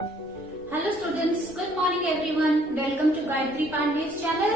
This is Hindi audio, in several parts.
Hello students, good morning everyone. Welcome to Gayatri Pandey's channel.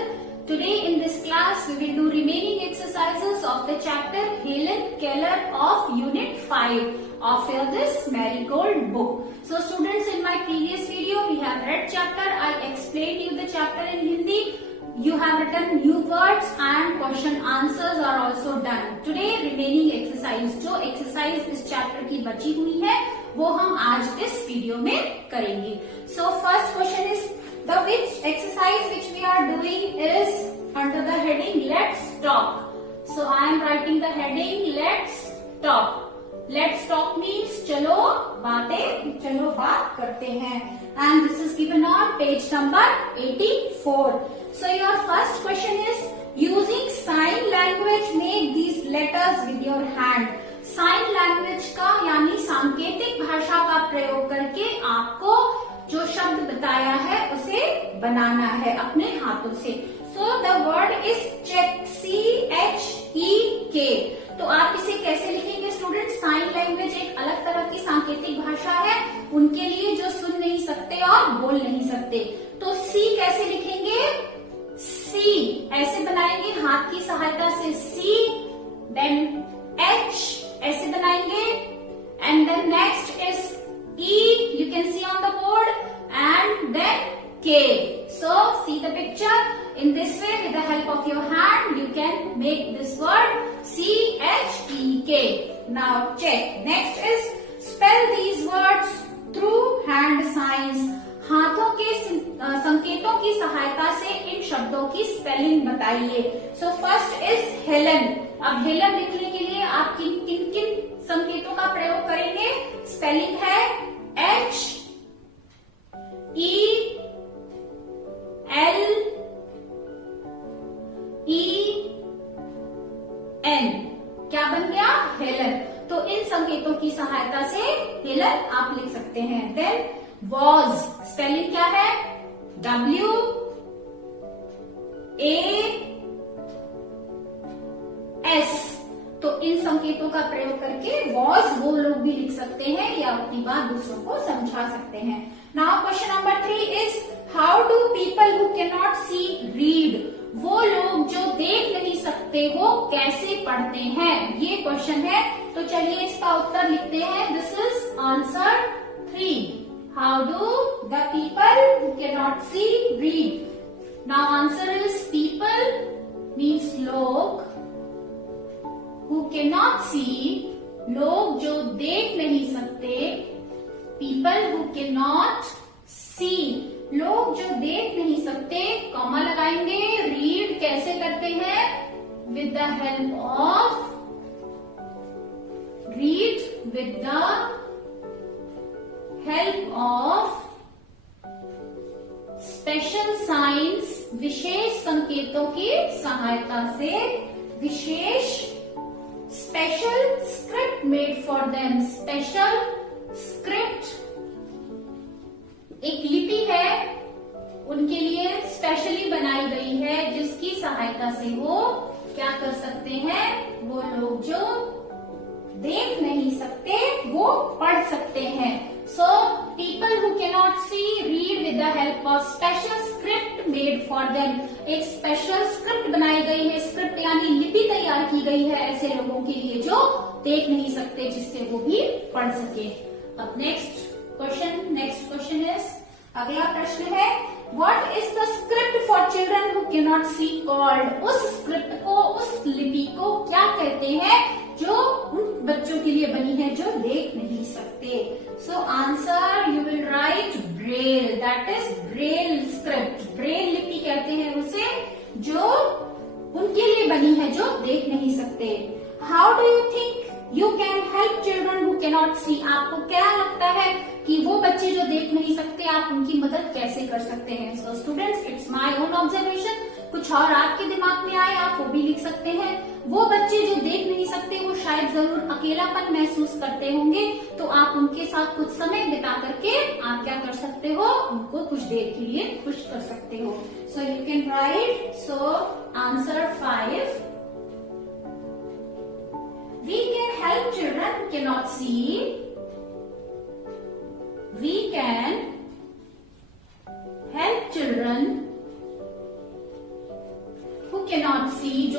Today in this class we will do remaining exercises of the chapter Helen Keller of Unit 5 of this Marigold book. So students, in my previous video we have read chapter. I explained you the chapter in Hindi. You have written new words and question answers are also done. Today remaining exercise, जो exercise इस chapter की बची हुई है वो हम आज इस वीडियो में करेंगे. So first question is the which exercise which we are doing is under the heading Let's Talk. So I am writing the heading Let's Talk. Let's talk means चलो बात करते हैं. And this is given on page number 84. So your first question is using sign language make these letters with your hand. Sign language का यानी सांकेतिक भाषा का प्रयोग करके आपको जो शब्द बताया है उसे बनाना है अपने हाथों से. So the word is check, CHEK. तो आप इसे कैसे लिखेंगे स्टूडेंट? साइन लैंग्वेज एक अलग तरह की सांकेतिक भाषा है उनके लिए जो सुन नहीं सकते और बोल नहीं सकते. तो C कैसे लिखेंगे? C ऐसे बनाएंगे हाथ की सहायता से C, देन H ऐसे बनाएंगे, and then next is E, you can see on the board, and then K. So see the picture. In this way, with the help of your hand, you can make this word CHEK. Now check. Next is spell these words through hand signs. हाथों के संकेतों की सहायता से इन शब्दों की स्पेलिंग बताइए. So first is Helen. अब हेलन लिखने के लिए आप किन किन संकेतों का प्रयोग करेंगे? स्पेलिंग है HELEN. क्या बन गया? हेलन. तो इन संकेतों की सहायता से हेलन आप लिख सकते हैं. देन वॉज, स्पेलिंग क्या है? WAS. तो इन संकेतों का प्रयोग करके वॉज वो लोग भी लिख सकते हैं या अपनी बात दूसरों को समझा सकते हैं. Now question number 3 is how do people who can not see read. वो लोग जो देख नहीं सकते वो कैसे पढ़ते हैं? ये क्वेश्चन है. तो चलिए इसका उत्तर लिखते हैं. This is answer 3. How do the people who cannot see read? Now answer is people means log who cannot see. लोग जो देख नहीं सकते. People who cannot see. लोग जो देख नहीं सकते. कॉमा लगाएंगे. रीड कैसे करते हैं? With the help of special signs. विशेष संकेतों की सहायता से. विशेष special script made for them. Special script एक लिपि है उनके लिए स्पेशली बनाई गई है जिसकी सहायता से वो क्या कर सकते हैं? वो लोग जो देख नहीं सकते वो पढ़ सकते हैं. So people who cannot see read with the help of special script made for them. एक स्पेशल स्क्रिप्ट बनाई गई है. स्क्रिप्ट यानी लिपि तैयार की गई है ऐसे लोगों के लिए जो देख नहीं सकते जिससे वो भी पढ़ सके. अब नेक्स्ट क्वेश्चन इज अगला प्रश्न है What is the script for children who cannot see called? उस स्क्रिप्ट को, उस लिपि को क्या कहते हैं जो उन बच्चों के लिए बनी है जो देख नहीं सकते? So answer you will write Braille. That is Braille script. Braille लिपि कहते हैं उसे जो उनके लिए बनी है जो देख नहीं सकते. How do you think you can help children who cannot see. आपको क्या लगता है कि वो बच्चे जो देख नहीं सकते आप उनकी मदद कैसे कर सकते हैं? So students, it's my own observation. कुछ और आपके दिमाग में आए आप वो भी लिख सकते हैं. वो बच्चे जो देख नहीं सकते वो शायद जरूर अकेलापन महसूस करते होंगे. तो आप उनके साथ कुछ समय बिता करके आप क्या कर सकते हो? उनको कुछ देर के लिए खुश कर सकते हो. So you can right. So answer 5. We can help children who cannot see. We can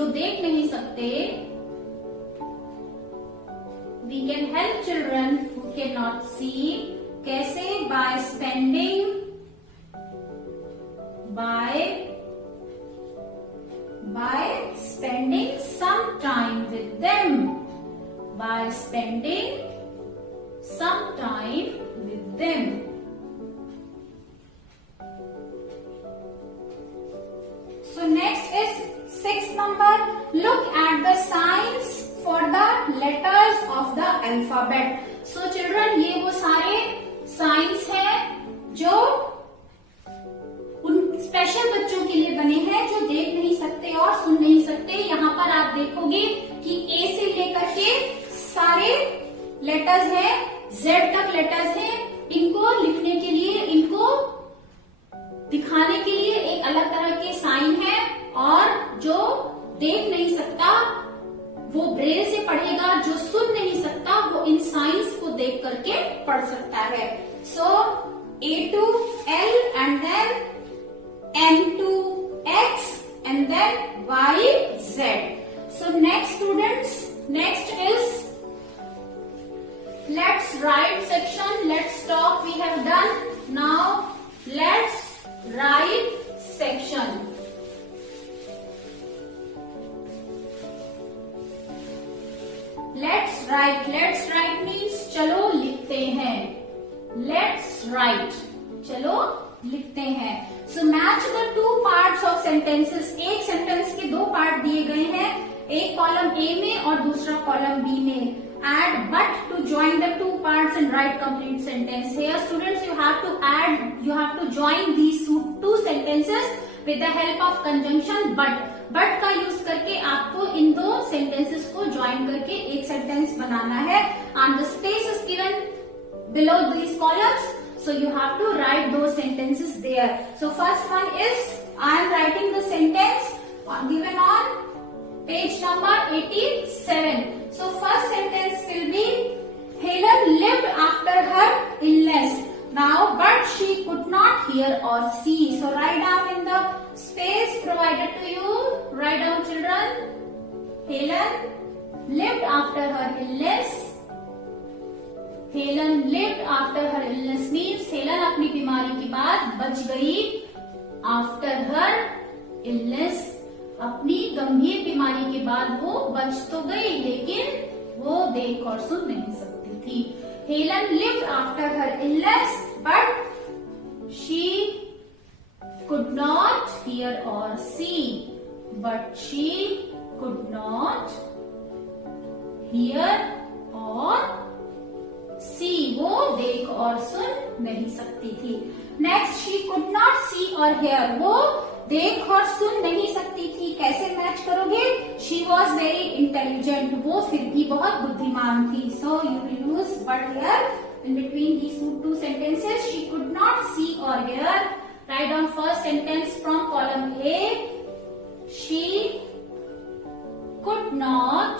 जो देख नहीं सकते, we can help children who cannot see. कैसे? by spending some time with them. By spending some time with them. So next is 6th number. Look at the signs for the letters of the alphabet. So children, ये वो सारे साइंस हैं जो उन स्पेशल बच्चों के लिए बने हैं जो देख नहीं सकते और सुन नहीं सकते। यहाँ पर आप देखोगे कि ए से लेकर के सारे लेटर्स हैं, जेड तक लेटर्स हैं। इनको लिखने के लिए, इनको दिखाने के लिए एक अलग तरह के साइन है, और जो देख नहीं सकता वो ब्रेल से पढ़ेगा, जो सुन नहीं सकता वो इन साइंस को देख करके पढ़ सकता है। सो A to L and then M to X and then Y Z. So next students, next is let's write section. Let's talk we have done. Now let's write section. Let's write means चलो लिखते हैं। Let's write, चलो लिखते हैं। So match the two parts of sentences. एक सेंटेंस के दो पार्ट दिए गए हैं, एक कॉलम A में और दूसरा कॉलम B में। Add but to join the two parts and write complete sentence. Here students, you have to join these two sentences with the help of conjunction but. But का यूज करके आपको इन दो सेंटेंसेस को ज्वाइन करके एक सेंटेंस बनाना है। And the space is given below these columns, so you have to write दो sentences there. So first one is I am writing the sentence given on page number 87. So first sentence will be Helen lived after her illness. Now, but she could not hear or see. So write down in the space provided to you. Write down children. Helen lived after her illness. Helen lived after her illness means Helen अपनी बीमारी के बाद बच गई। After her illness, अपनी गंभीर बीमारी के बाद वो बच तो गई, लेकिन वो देख और सुन नहीं सकती थी। Helen lived after her illness, but she could not hear or see. But she could not hear or see. वो देख और सुन नहीं सकती थी। Next, she could not see or hear. वो देख और सुन नहीं सकती थी। कैसे मैच करोगे? She was very intelligent. वो फिर भी बहुत बुद्धिमान थी। So you will use but here in between these two sentences. She could not see or hear. Write down first sentence from column A. She could not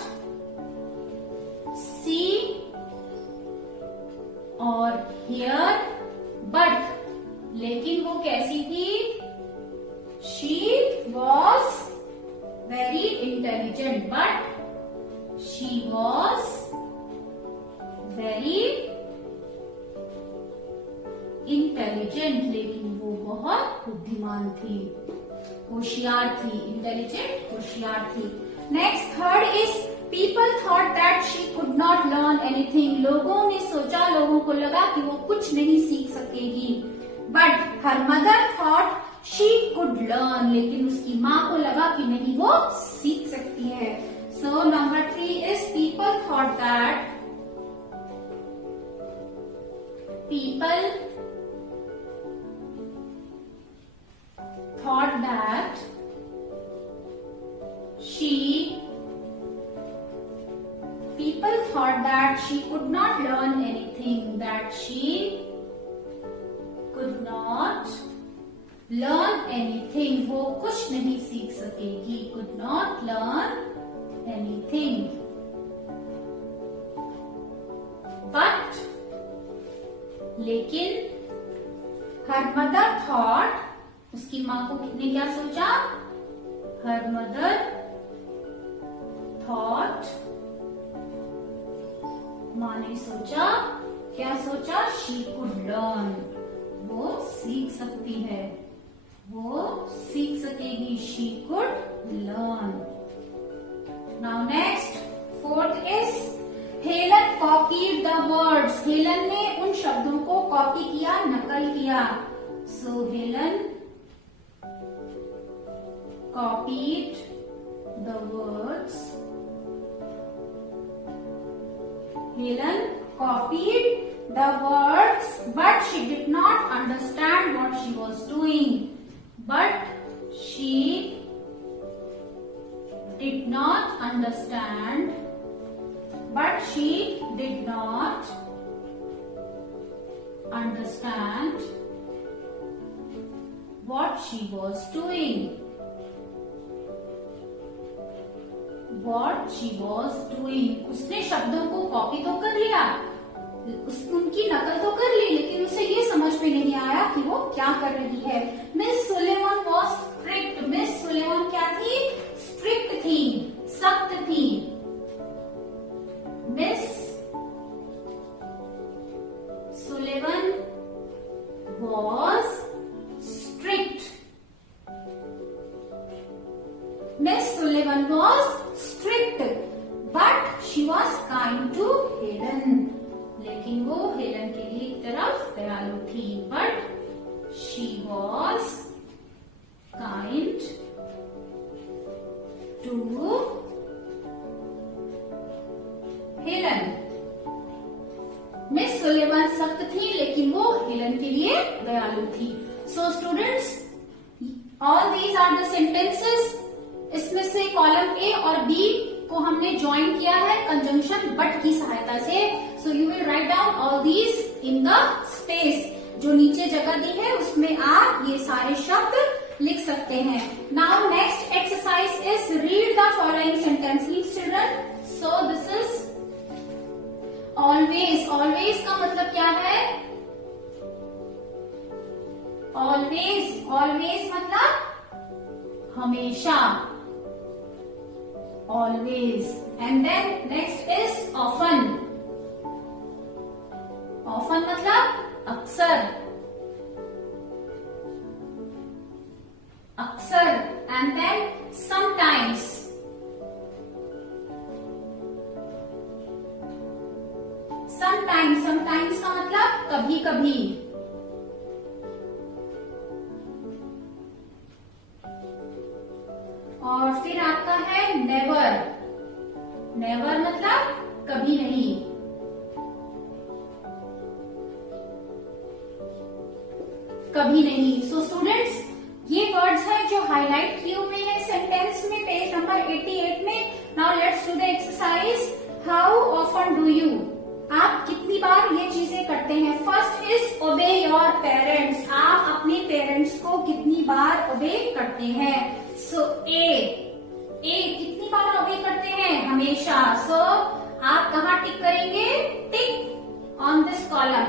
see or hear, but लेकिन वो कैसी थी? She was very intelligent, but she was very intelligent. लेकिन वो बहुत बुद्धिमान थी, होशियार थी। इंटेलिजेंट, होशियार थी। Next third is people thought that she could not learn anything. लोगों ने सोचा, लोगों को लगा कि वो कुछ नहीं सीख सकेगी। But her mother thought she could learn, लेकिन उसकी माँ को लगा कि नहीं, वो सीख सकती है। So number 3 is people thought that she could not learn anything, that she could not learn anything. वो कुछ नहीं सीख सकेगी। could not learn anything. But लेकिन her mother thought, उसकी माँ को किसने क्या सोचा? Her mother थॉट, माँ ने सोचा, क्या सोचा? शी कुड लर्न, वो सीख सकती है, वो सीख सकेगी। She could learn. Now next, fourth is Helen copied the words. Helen ने उन शब्दों को कॉपी किया, नकल किया। So Helen copied the words. Helen copied the words, but she did not understand what she was doing. But she did not understand. But she did not understand what she was doing. What she was doing. उसने शब्दों को कॉपी तो कर लिया, उनकी नकल तो कर ली, लेकिन उसे ये समझ में नहीं आया कि वो क्या कर रही है। Miss Sullivan was strict. Miss Sullivan क्या थी? स्ट्रिक्ट थी, सख्त थी। Miss Sullivan was strict. Miss Sullivan was strict, but she was kind to Helen. लेकिन वो हेलन के लिए एक तरफ दयालु थी, but she was kind to Helen. Miss Sullivan सख्त थी, लेकिन वो हेलन के लिए दयालु थी। So students, all these are the sentences. इसमें से कॉलम ए और बी को हमने ज्वाइन किया है कंजंक्शन बट की सहायता से। So you will write down all these in the space. जो नीचे जगह दी है उसमें आप ये सारे शब्द लिख सकते हैं। Now next exercise is read the following sentences children. So this is always. Always का मतलब क्या है? ऑलवेज, ऑलवेज मतलब हमेशा, always. And then next is often. Often मतलब अक्सर, अक्सर। And then sometimes. Sometimes, sometimes का मतलब कभी कभी। और फिर आपका है नेवर। नेवर मतलब कभी नहीं। कभी नहीं। सो स्टूडेंट्स, ये वर्ड्स हैं जो हाईलाइट किए हुए हैं सेंटेंस में पेज नंबर 88 में। Now let's do the exercise. How often do you? आप कितनी बार ये चीजें करते हैं? फर्स्ट इज ओबे योर पेरेंट्स। आप अपने पेरेंट्स को कितनी बार ओबे करते हैं? सो ए कितनी बार ओबे करते हैं? हमेशा। सो आप कहाँ टिक करेंगे? Tick on this column.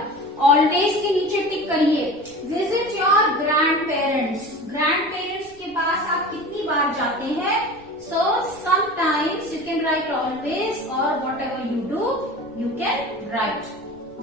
Always के नीचे टिक करिए। Visit your grand parents. Grand parents के पास आप कितनी बार जाते हैं? So sometimes you can write always, और whatever you do you can write.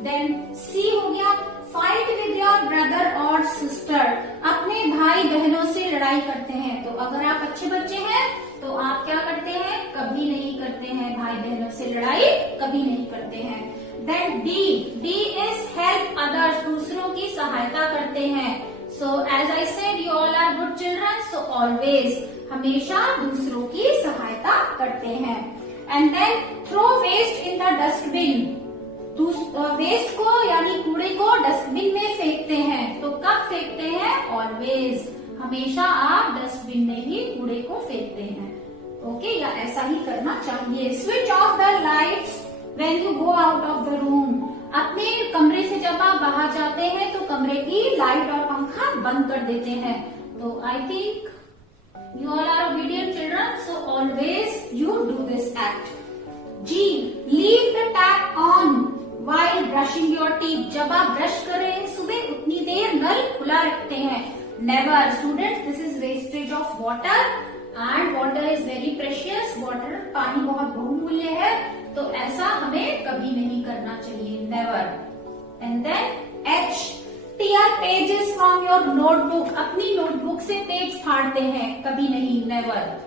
Then C हो गया, फाइट विद योर ब्रदर और सिस्टर। अपने भाई बहनों से लड़ाई करते हैं। तो अगर आप अच्छे बच्चे हैं तो आप क्या करते हैं? कभी नहीं करते हैं भाई बहनों से लड़ाई, कभी नहीं करते हैं। Then D is help others. दूसरों की सहायता करते हैं। So as I said you all are good children, so always हमेशा दूसरों की सहायता करते हैं। And then throw waste in the dustbin. Waste को यानी कूड़े को डस्टबिन में फेंकते हैं। तो कब फेंकते हैं? ऑलवेज, हमेशा आप डस्टबिन में ही कूड़े को फेंकते हैं। ओके, या ऐसा ही करना चाहिए। Switch off the lights when you go out of the room. अपने कमरे से जब आप बाहर जाते हैं तो कमरे की लाइट और पंखा बंद कर देते हैं। तो I think you all are obedient children, so always you do this act. G, leave the tap on while brushing your teeth. जब आप ब्रश कर रहे हैं सुबह उतनी देर नल खुला रखते हैं। Never, students, this is wastage of water. And water is very precious, water पानी बहुत बहुमूल्य है, तो ऐसा हमें कभी नहीं करना चाहिए, never. And then H, tear pages from your notebook, अपनी नोटबुक से पेज फाड़ते हैं, कभी नहीं, never.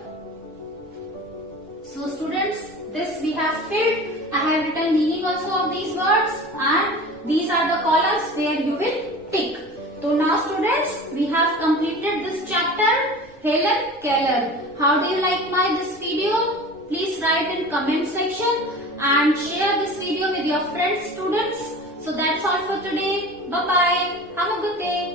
So students, this we have filled. I have written meaning also of these words and these are the columns where you will tick. So now students, we have completed this chapter, Helen Keller. How do you like this video? Please write in comment section and share this video with your friends, students. So that's all for today. Bye bye. Have a good day.